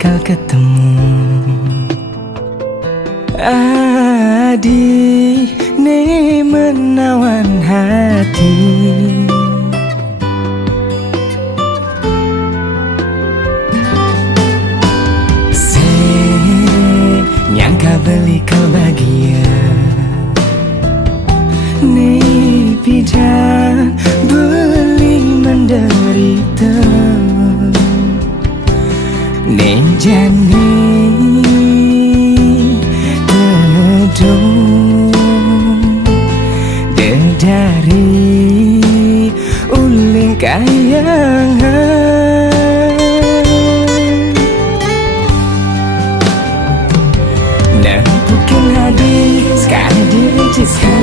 kal ketemu Adi ne menawan hati Se nyangka beli kau bahagia Ne pijan beli menderita Ne jani tedung Dedari uling kayangan Nampukin hadi sekali direjeki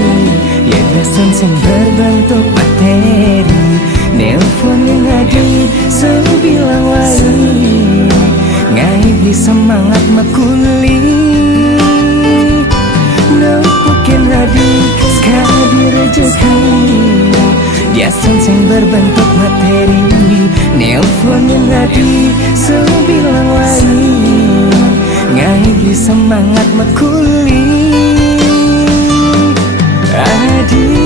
Ya dasan yang berbentuk materi Nelfon yang hadi sebilang wali Ngai beli semangat makuli Nampukin hadi sekali direjeki Dasan yang berbentuk materi Nelfon yang hadi sebilang wali Ngai beli semangat makuli Adi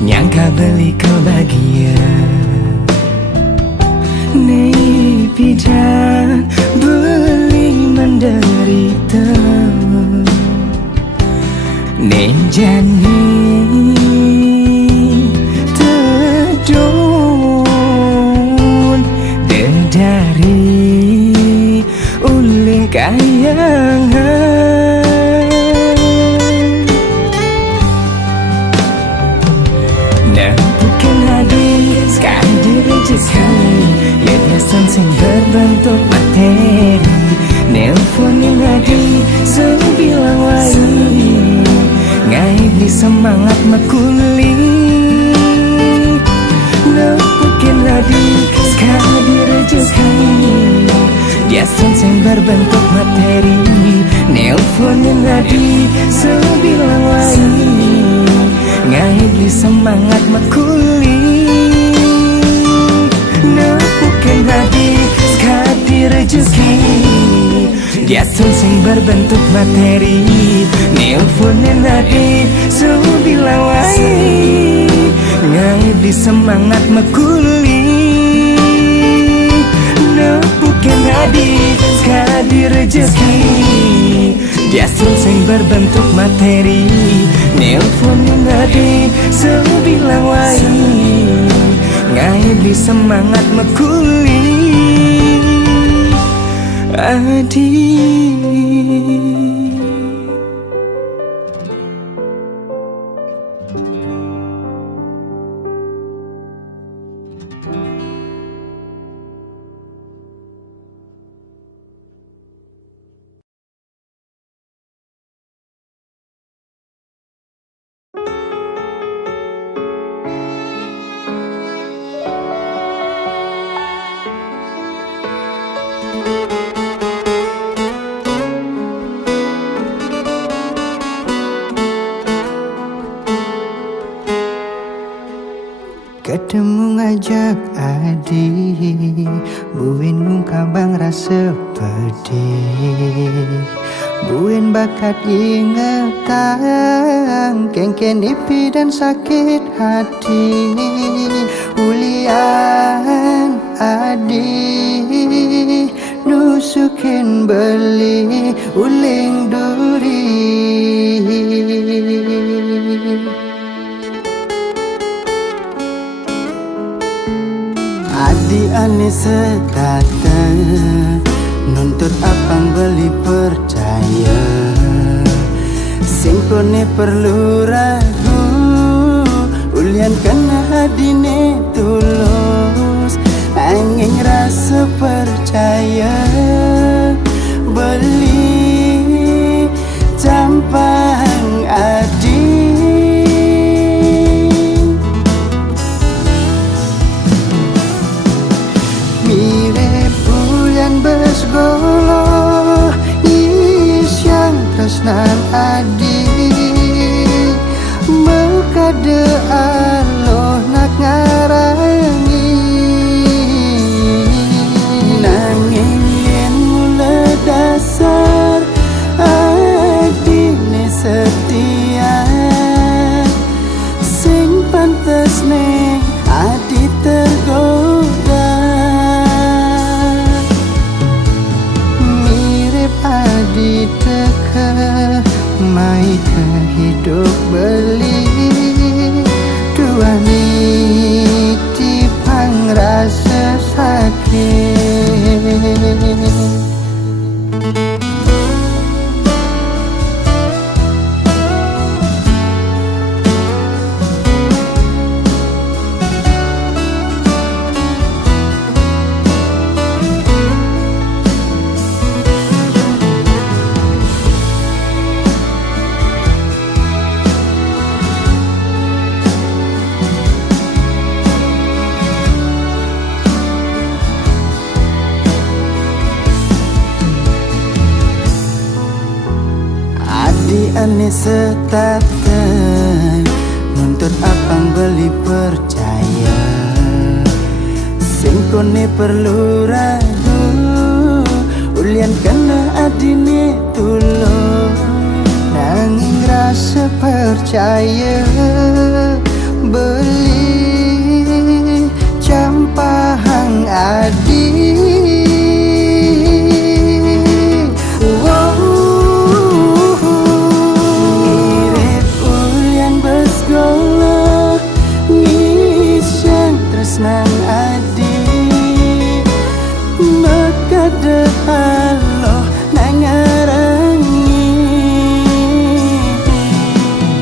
Nyangka beli kau bahagia Ne pijan beli menderita Ne jani tedun Dedari uling kayangan Nampukin hadi sekali direjeki Ya dasan yang berbentuk materi Nelfon yang hadi sebilang wali Ngai beli semangat makuli Nampukin hadi sekali direjeki Dasan yang berbentuk materi Nelfon yang hadi sebilang wali Ngai beli semangat makuli Nampukin hadi sekali rezeki Dasan yang berbentuk materi Nelfon yang hadi sebilang wali Ngai beli semangat makuli Nampukin hadi sekali rezeki Dasan yang berbentuk materi Nelfon yang hadi sebilang wali Ngai beli semangat makuli Adi Ketemu ngajak Adi Buin ngungkabang rasa pedih Buin bakat ingetan Kengken ipi dan sakit hati Ulian Adi Nusukin beli uling duri percaya, sing kone perlu ragu, ulian kena hadine tulus, angin rasa percaya, beli campang adi. Mirip bulan besgolo, isyang tresnan adi, mekade aloh nak ngarangi, nanging yen mula dasar adine setia, sing pantes ning adi tergoda. Mirip adi teka mai ke hidup beli, dua niti pang rasa sakit. Ane setateng nuntut apang beli percaya, sing kone perlu ragu, ulian kena adine tulung, nanging rasa percaya, beli campang adi. Nang adi mekade aloh nang ngarangi,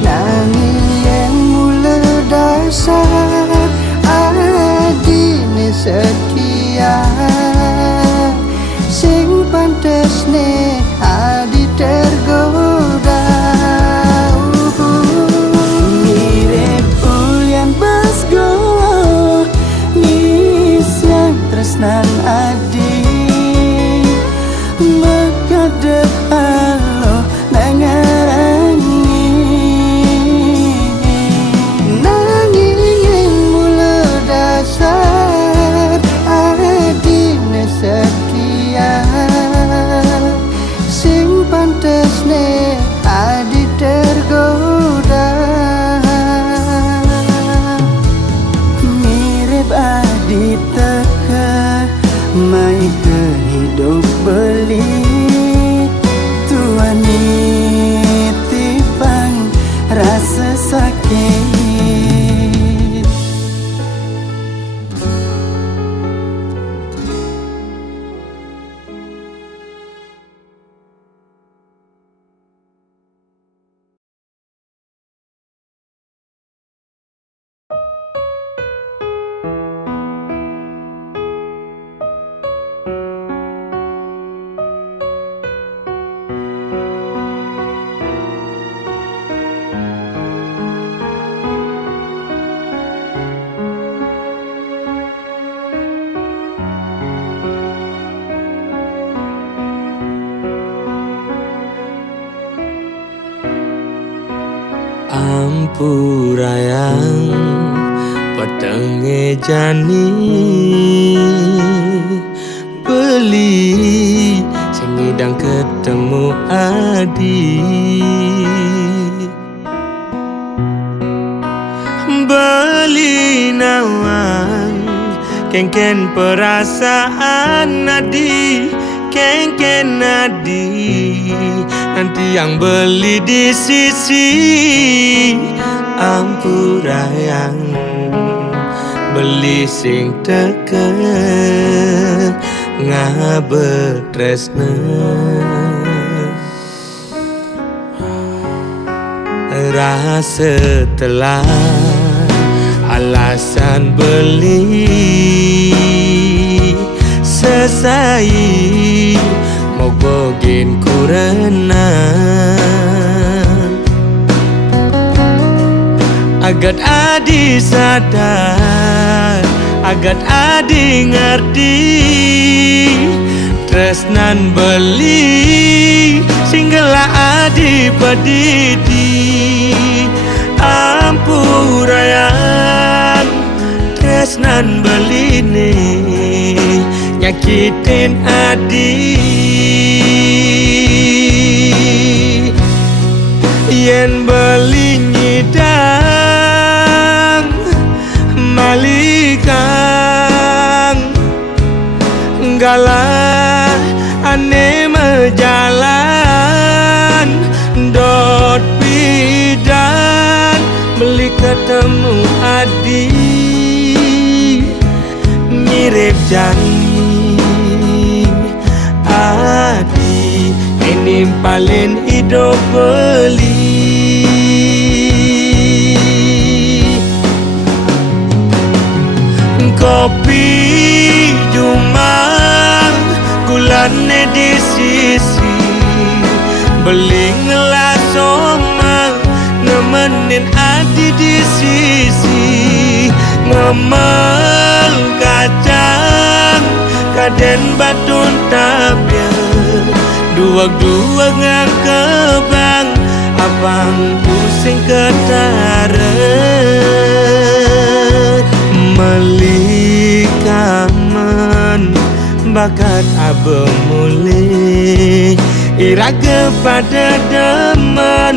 nanging yen mula dasar adine setia, sing pantes ne adi tergoda. Mirip ulian basgolo, tresnan adi, mekade aloh nang ngarangi, nanging yen mula dasar adine setia, sing pantes ne adi tergoda. Mirip adi mai ke hidup beli, tua niti pang rasa sakit. Ampurayang petenge jani beli sing ngidang ketemu adi, beli nawang kengken perasaan adi, kengken adi, nanti yang beli di sisi. Ampurayang beli sing teke ngabetresna. murah setelah alasan beli sesai mau bogin kurenan agat adi sadar agat adi ngerti tresnan beli singgala adi pedidi ampurayan tresnan beli nih nyakitin adi yen beli nyidang malikang galah ane mejalan dot bidan beli ketemu adi mirip janji adi ini paling hidup beli kopi Jumang gulane di sisi beli ngelas omang nemenin adi di sisi ngemel kacang kaden batun tabya dua ngang kebang abang pusing ketara melikaman bakat abang mulai ira kepada demen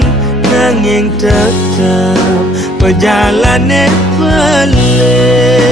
nanging tetap perjalanan pelih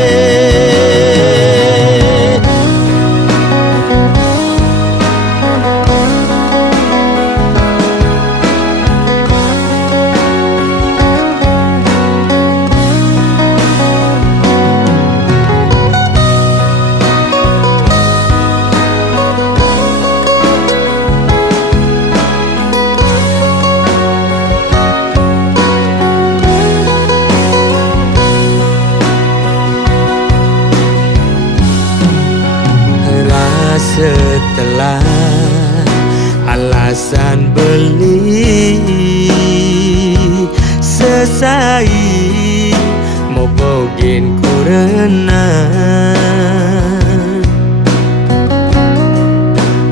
setelah alasan beli sesai mau bogin kurenan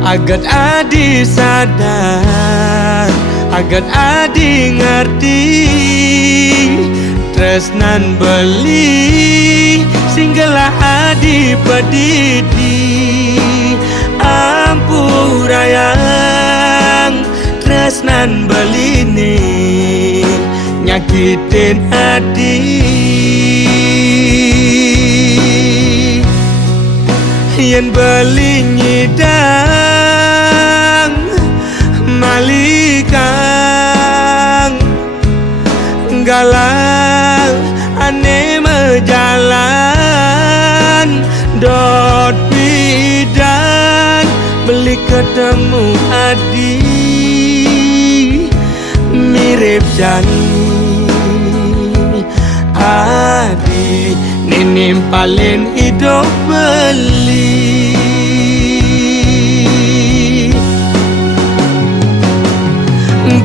agat adi sadar agat adi ngerti tresnan beli singgala adi pedidi ampurayang tresnan beli nih nyakitin adi yen beli nyidang malikang galang ane mejalan dot bidan beli ketemu adi mirip janji adi ninim paling hidup beli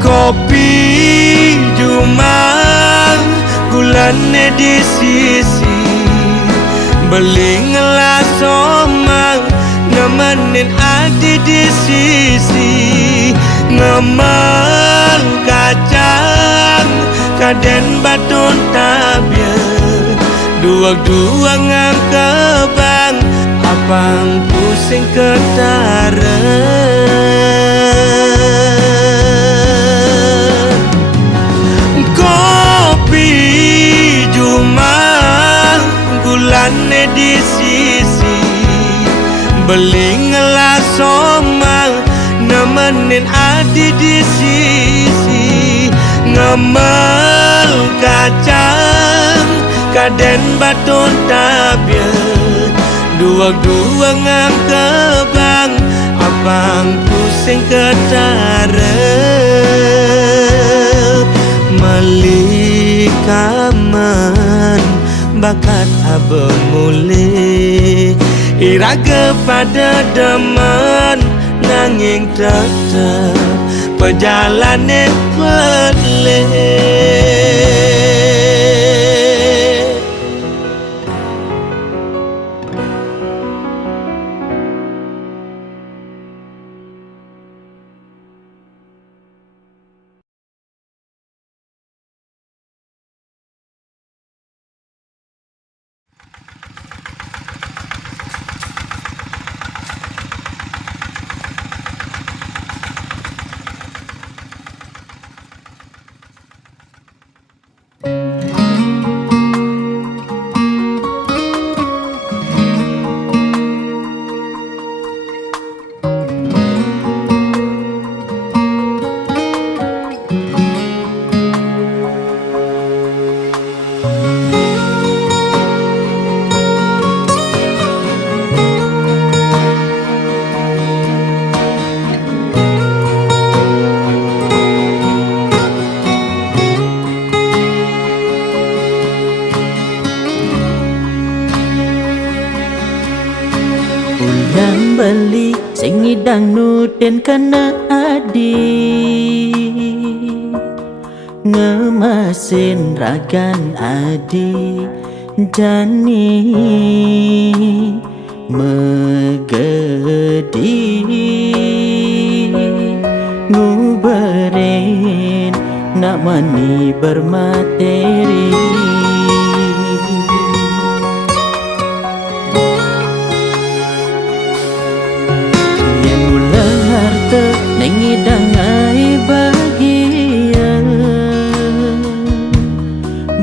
kopi Jumang gulane di sisi beli ngelas omang nemenin adi di sisi ngemel kacang kaden batun tabya dua ngang kebang abang pusing ketara kopi Jumang gulane di sisi beli ngelas omang nemenin adi di sisi ngemel kacang kaden batun tabya dua ngang kebang abang pusing ketara meli kaman bakat abang mulai iraga pada deman nanging tetap perjalanan pelik. Yang beli sing ngidang nuden kana adi ngemasin ragan adi jani megedi nguberin nak mani bermateri. Nengidangai bagian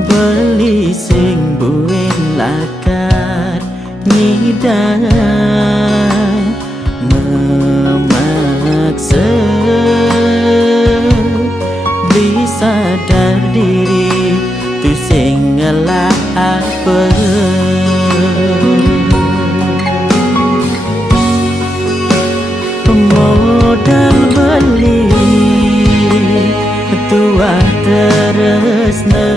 beli sing buin lakar ngidang memaksa bisa sadar diri tu sing ngelah apa. Modal beli tuah teresna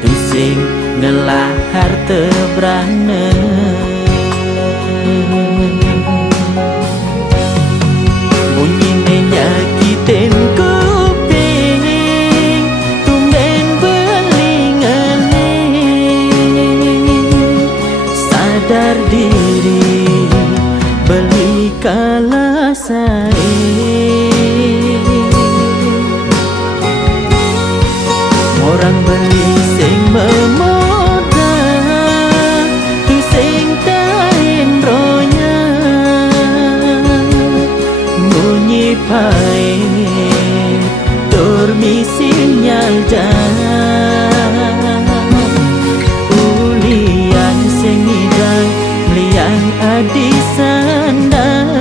tu sing ngelah harta berana. Bunyi nyakitin kuping tumben beli ngeling sadar diri beli kalah saing. Orang beli sing memoda tu sing tain ronya bunyi pahit tur misinyal jalan ulian sing ngidang liang adi sandang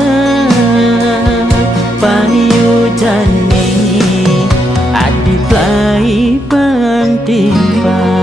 payu jani adi plai bang timbang.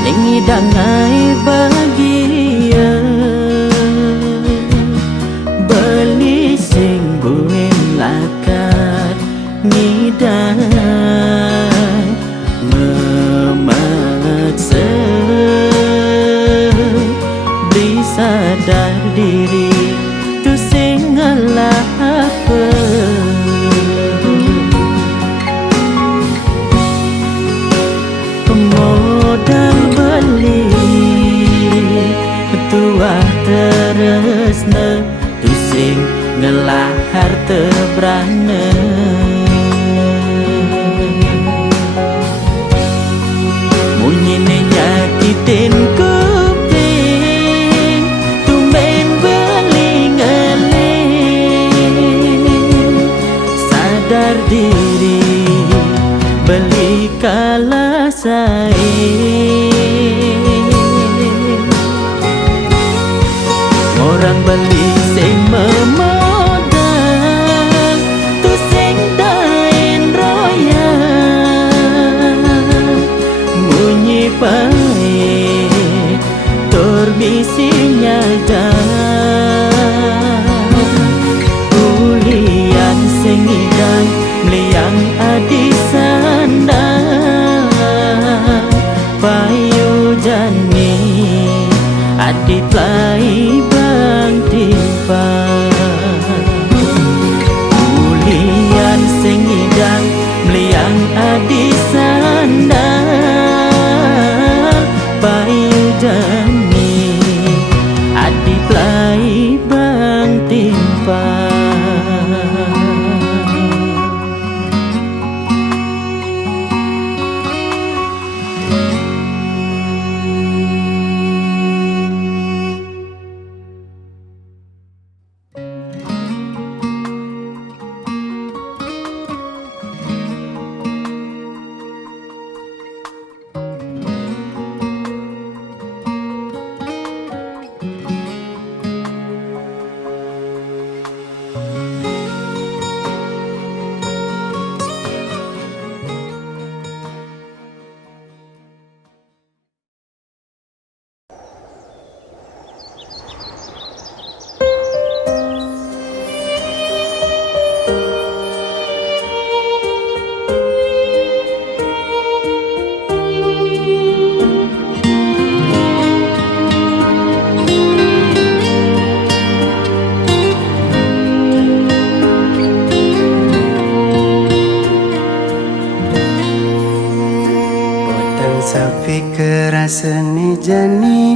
Nengidangai bagian beli sing buin lakar ngidang memaksa beli sadar diri tu sing ngalah apa. Modal beli tuah teresna tu sing ngelah harta berana. Munyine nyakitin kuping tumben beli ngeling sadar diri beli kalah saing. Orang beli sing memodal tu sing dain royal munyi pae tur bisinya ulian sing idang meliang adi sandang payu jani adi plai bang timpang. Ulian sing idang meliang adi sandang payu jani adi plai bang timpang. Sepi kerasane jani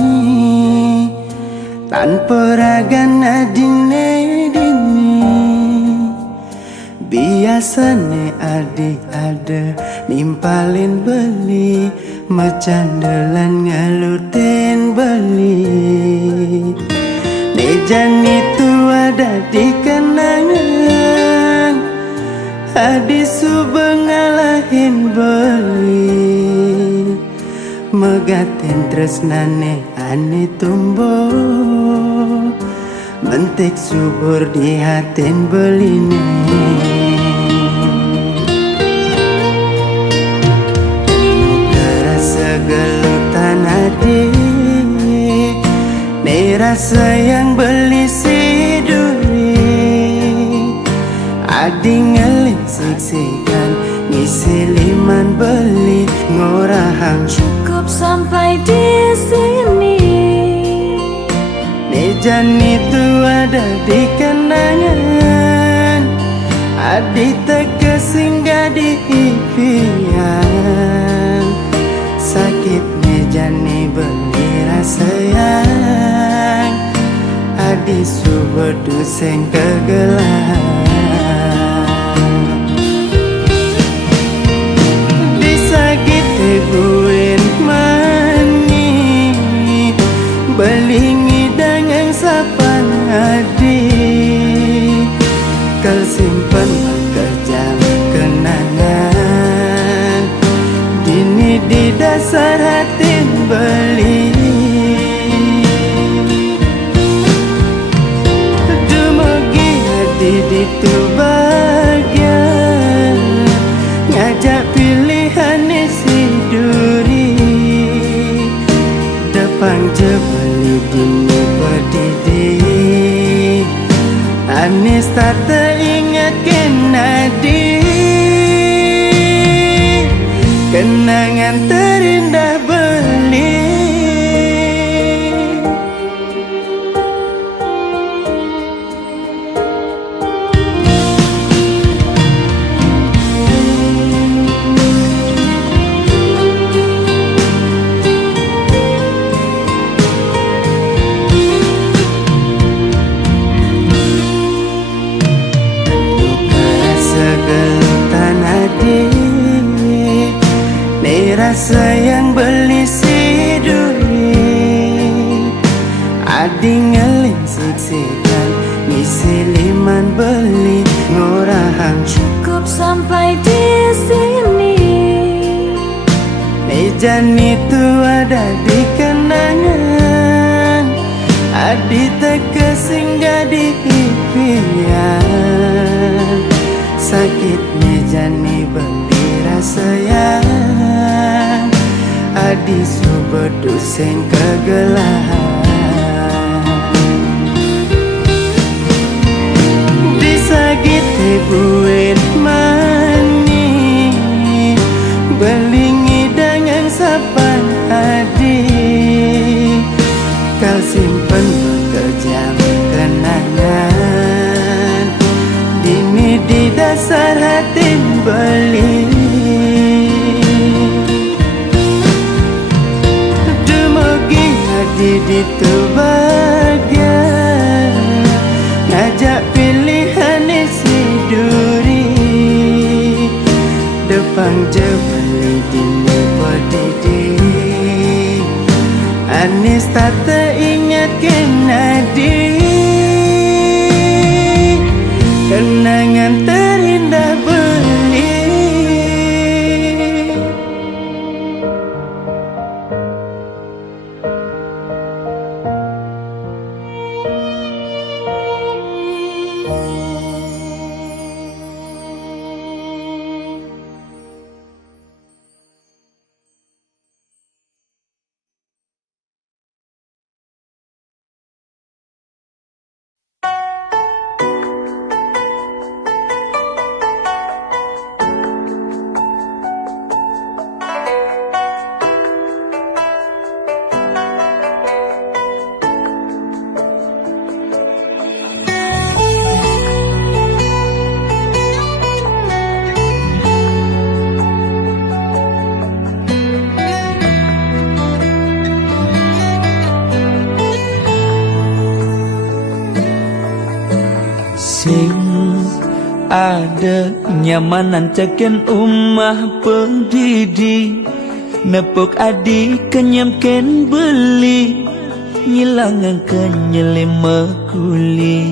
tanpa ragan adine dini. Biasane adi ada nimpalin beli mecandelan ngelutin beli. Ne jani tu ada di kenangan adi subengalahin beli. Megatin tresnane ane tumbuh mentik subur di hatin beline. Rasa gelutan hati ne rasa yang beli si duri adi ngelik siksikan ngisi liman beli ngorahang. Cukup sampai di sini. Nejan itu ada di kenangan, adi terkesinggah di impian. Sakit nejani beli rasa yang adi subur duseng kegelapan. Buin mani belingi dengan sapan adi kesimpan kejam kenangan dini di dasar hati beli. Dumugi hati di tu bagian ngajak pilihan isi duri depan je beli dini berdiri anis tak teringat kenadi kenangan terindah beli. Rasa yang beli si duri adi ngeling siksikan ngisi liman beli ngorahang. Cukup sampai di sini. mejan itu ada di kenangan, adi terkesinggah di impian. Sakit mejan ni beli rasa yang adi subeduseng kegelahan. Disagit buit mani belingi dengan sapan adi, kau simpen kejam kenangan dini di dasar hati beli. Demogi hadi itu bahagia, ngajak pilihan isi duri, depan je beli dini podidi. Anis tak teringat kenadi, kenangan terindah beli. Ada nyamanan ceken umah pendidi, nepuk adi kenyamken beli, ngilangan kenyelima kuli.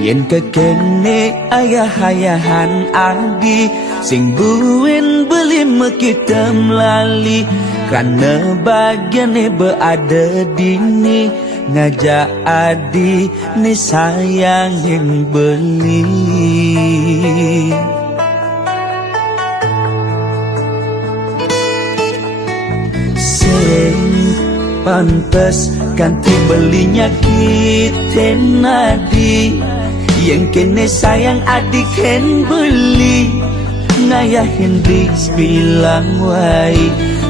Yen kekene ayah-ayahan adi, sing buin beli kita melali, karena bagiannya berada dini, ngajak adi ni sayangin beli. Sing pantes ganti belinya kita nadi, yang kene sayang adik ken beli, ngayahin bis bilang wai,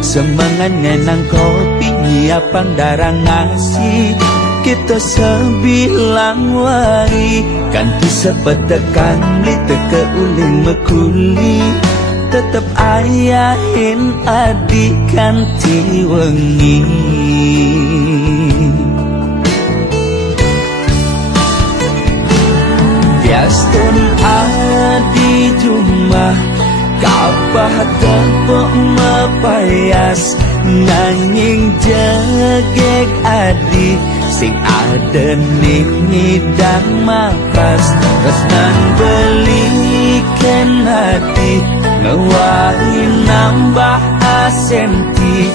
semangat ngenang kopi nyiapang darang ngasih, kita sebilang wai, ganti sepetekan li teke uling mekuli, tetep ayahin adik ganti wengi. Biastun adi rumah, kapah tepuk mepayas, nanging jegek adi, sing ada ngidang makas, resnan belikan hati, ngewai nambah asenti,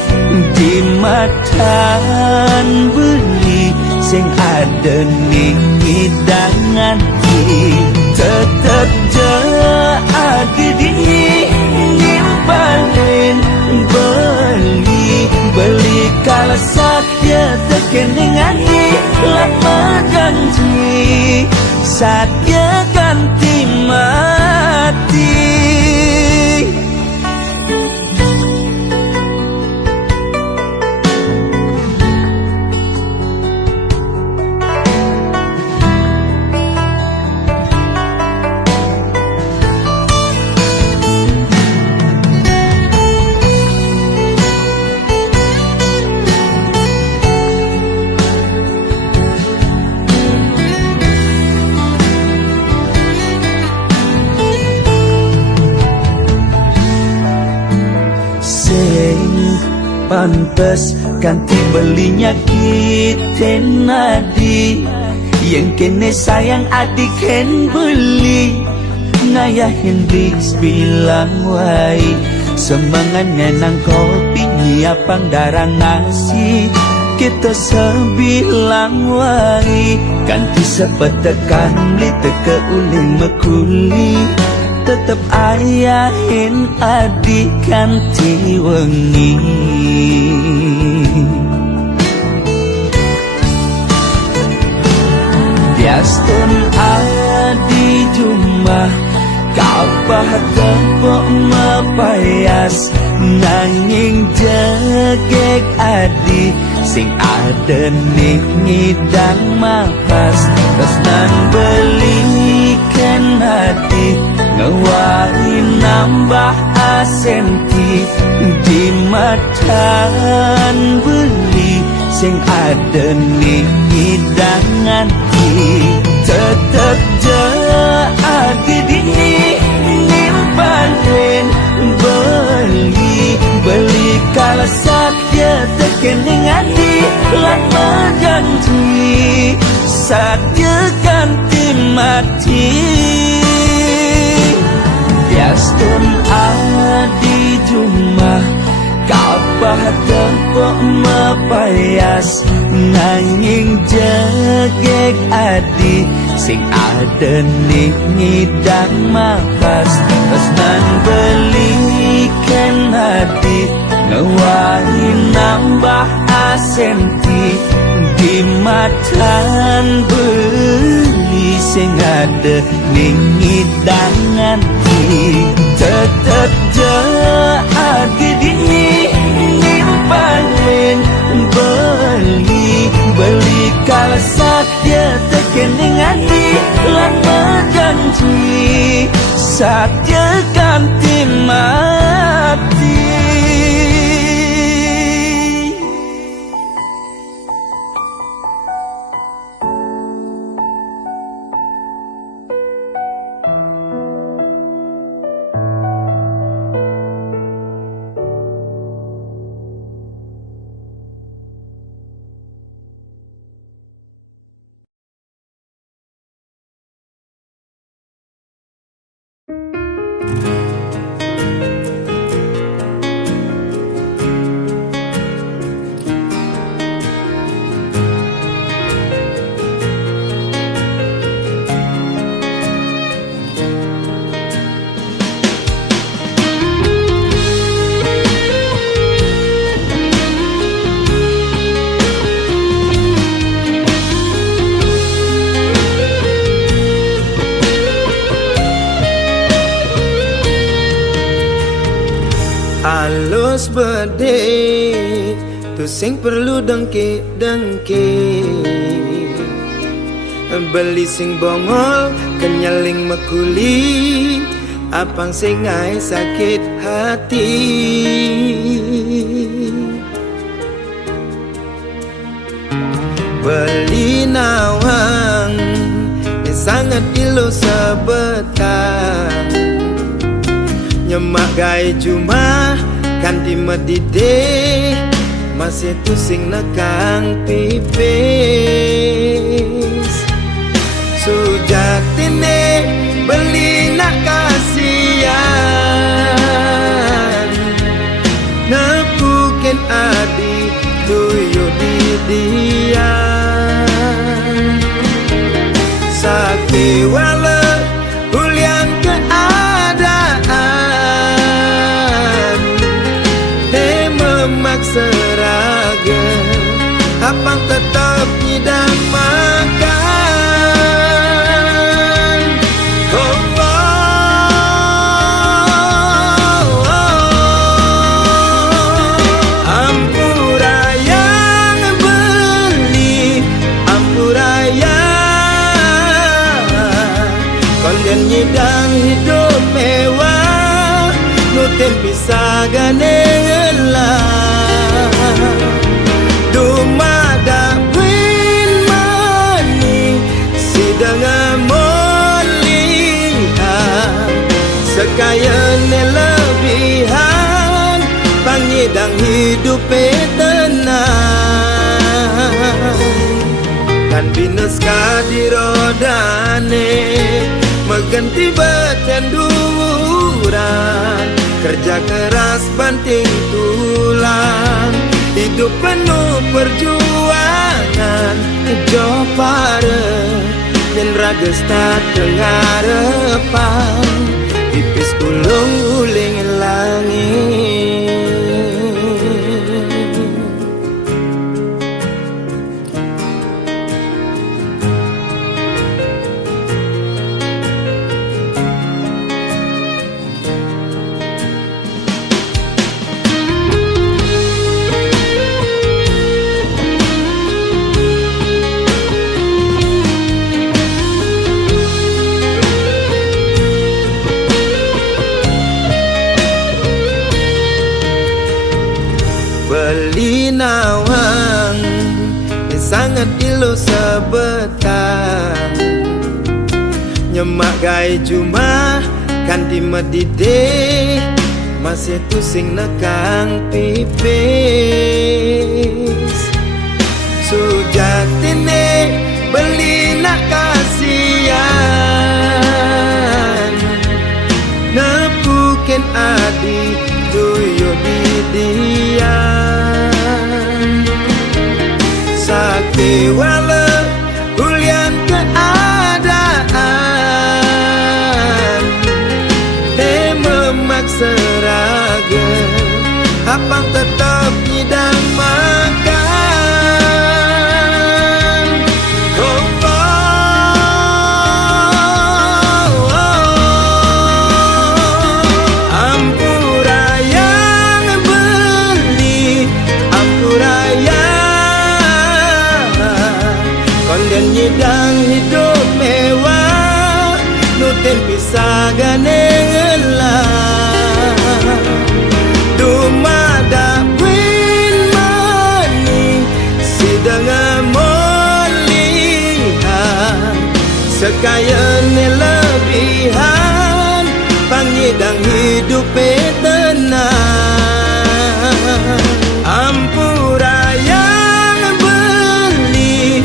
di matan beli, sing ada ngidangan tetep je adi dini nyimpanin beli kalau satya tekening adi lama janji satya ganti mati. Pantes ganti belinya kita nadi, yang kene sayang adik ken beli, ngayahin bis bilang wai, Semangat ngenang kopi nyiapang darang nasi. Kita sebilang wai ganti sepetekan li teke uling mekuli. Tetep ayahin adik kanti wengi. Biastun adi jumah kapah tepuk mepayas. Nanging jegek adi sing adening ngidang mapas. Resnan belikan hati ngewari nambah asenti. Di matan beli sing adening ngidang hati. Tetep je adi dini nimpanin beli kalau sakya terkening hati lan berjanji sakya ganti mati. Biastun adi jumah kapah tepuk mepayas. Nanging jegek adi sing adening ngidang mapas. Resnan belikan hati ngewari nambah asenti. Di matan beli sing adening ngidang hati. Tetep je adi dini nimpanin beli kalau sakya terkening hati lan berjanji sakya ganti mati. Alus bede tu sing perlu dengki beli sing bongol kenyaling mekuli apang sing ngai sakit hati. Beli nawang sangat ilo sebetang. Nyemak gai cuma kanti medide masih tu sing nekang pipis. Sujatine beli nak kasihan nepukin adi tuyo di dia. Sakit wala ulian keadaan memaksa raga apang tetap tidak makan. Oh, ampura yang beli ampura kalian nyidang hidup mewah nutin pisah ganelah dumada win mani sidang molihan sekaya nelebihan pangidang hidup tenang kan binus kadirodane mengganti bacan duran kerja keras banting tulang, hidup penuh perjuangan, jo pare dan ragesta tengah repang, tipis ulung uling langit. Beli nawang sangat ilo sebetang, nyemak gai cuma kan di medide masih tusing nekang pipis. Sujatine beli nak kasihan, nepukin adi tuyo di dia. Sakti wala hulian keadaan, memaksa raga apang tetap nyidang makan. Oh, oh, oh. Ampura yang beli, ampura dan nyidang hidup mewah, nutin pisah ganelah. Dumada win maning sidang molihan, sekaya lebihan pangidang hidup tenang. Ampura yang beli,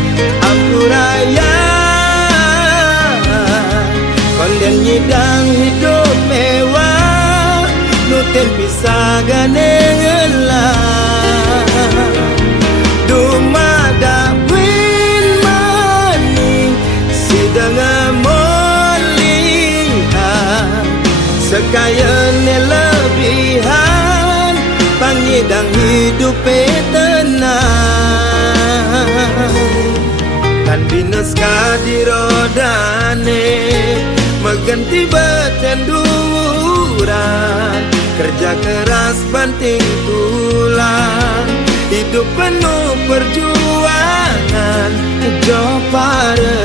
ampuraya kondan nyidang hidup mewah, nutin pisah ganelah. Dumada win maning sidang molihan, sekaya lebihan pangidang hidup tenang. Kan binas kadirodane mengganti betenduran, kerja keras banting tulang, hidup penuh perjuangan, jo pare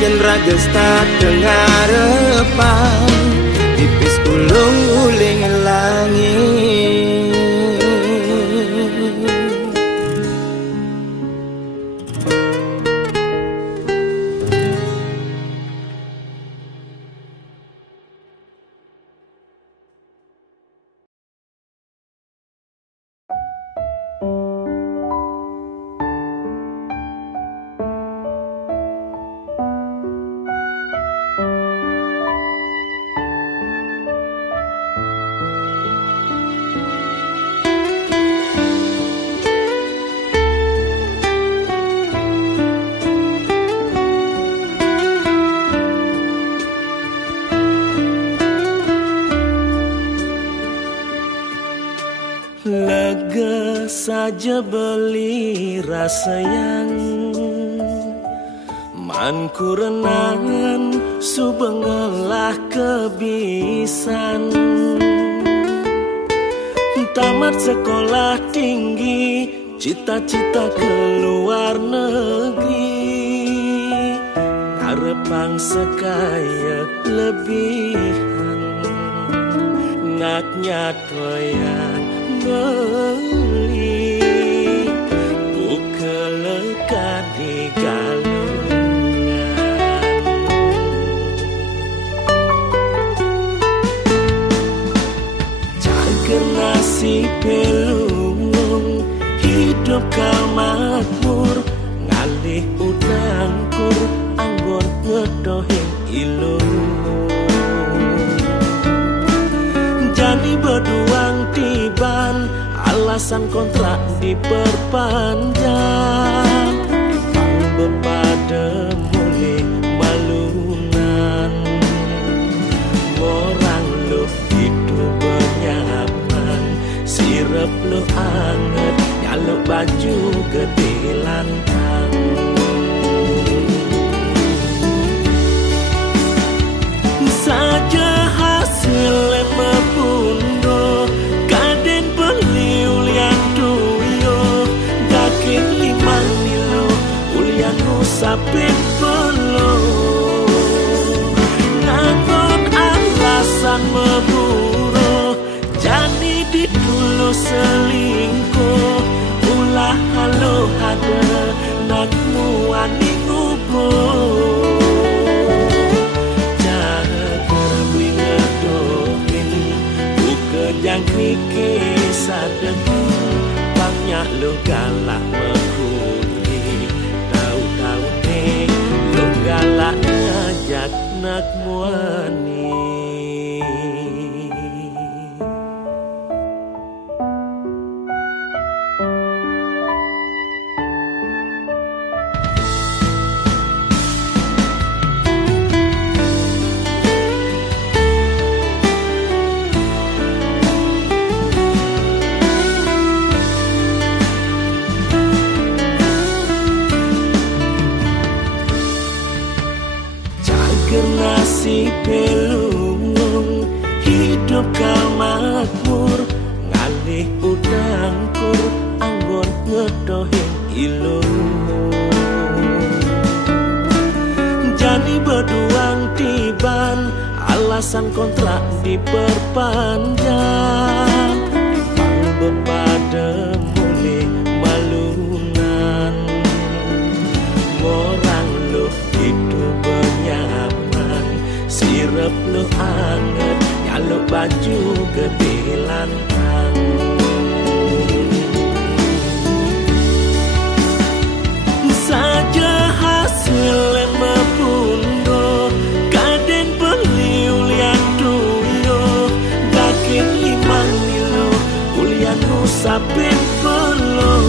dan ragesta tengah repang, tipis ulung uling langit. Lega saja beli rasa yang manku renan subengelah kebisan. Tamat sekolah tinggi, cita-cita ke luar negeri, harapang sekaya lebihan, ngaknya toyan beli buka lekat di galungan. Jaga nasib pelung, hidup kau makmur, ngalih udangkur anggur ngedohing ilung. Jani Jani berduang tiban, alasan kontrak diperpanjang. Pang bepada mulai malunan, orang lu itu bernyaman, sirap lu anget, nyaluk baju gede lantang. Saja hasil mepundo, kaden beli ulian tuyo, dakin limang nilo, ulian usapin pelo. Ngangon alasan meburo, jani ditulu selingkuh, ulah halo ada, nakmu ani ngubur. Yang niki sadegi, banyak lo galak mekuni, tahu-tahu nih lo galak ngajak nak muani. Nasi pelung, hidup kau makmur, ngalih udang kur, anggon ngedohin ilung. Jani berduang tiban, alasan kontrak diperpanjang. Pang bepada mulai malunan, orang lu itu bernyaman, sirap lu anget, nyaluk baju gede lantang. Saja hasil mepundo, kaden beli ulian tuyo, dakin limang nilo, ulian usapin pelo.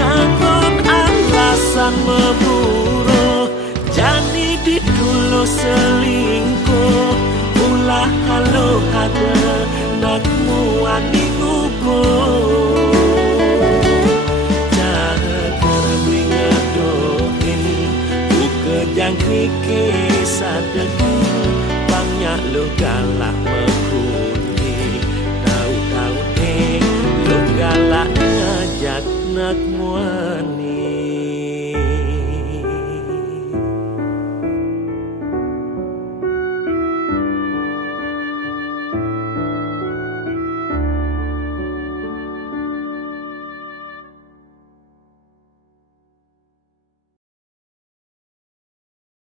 Ngangon alasan meburo, jani ditulu selingkuh, ulah halo ada, nakmu ani ngubur. Yang niki sadegi, banyak lo galak mekuni, tahu-tahu nih lo galak ngajak nak muani.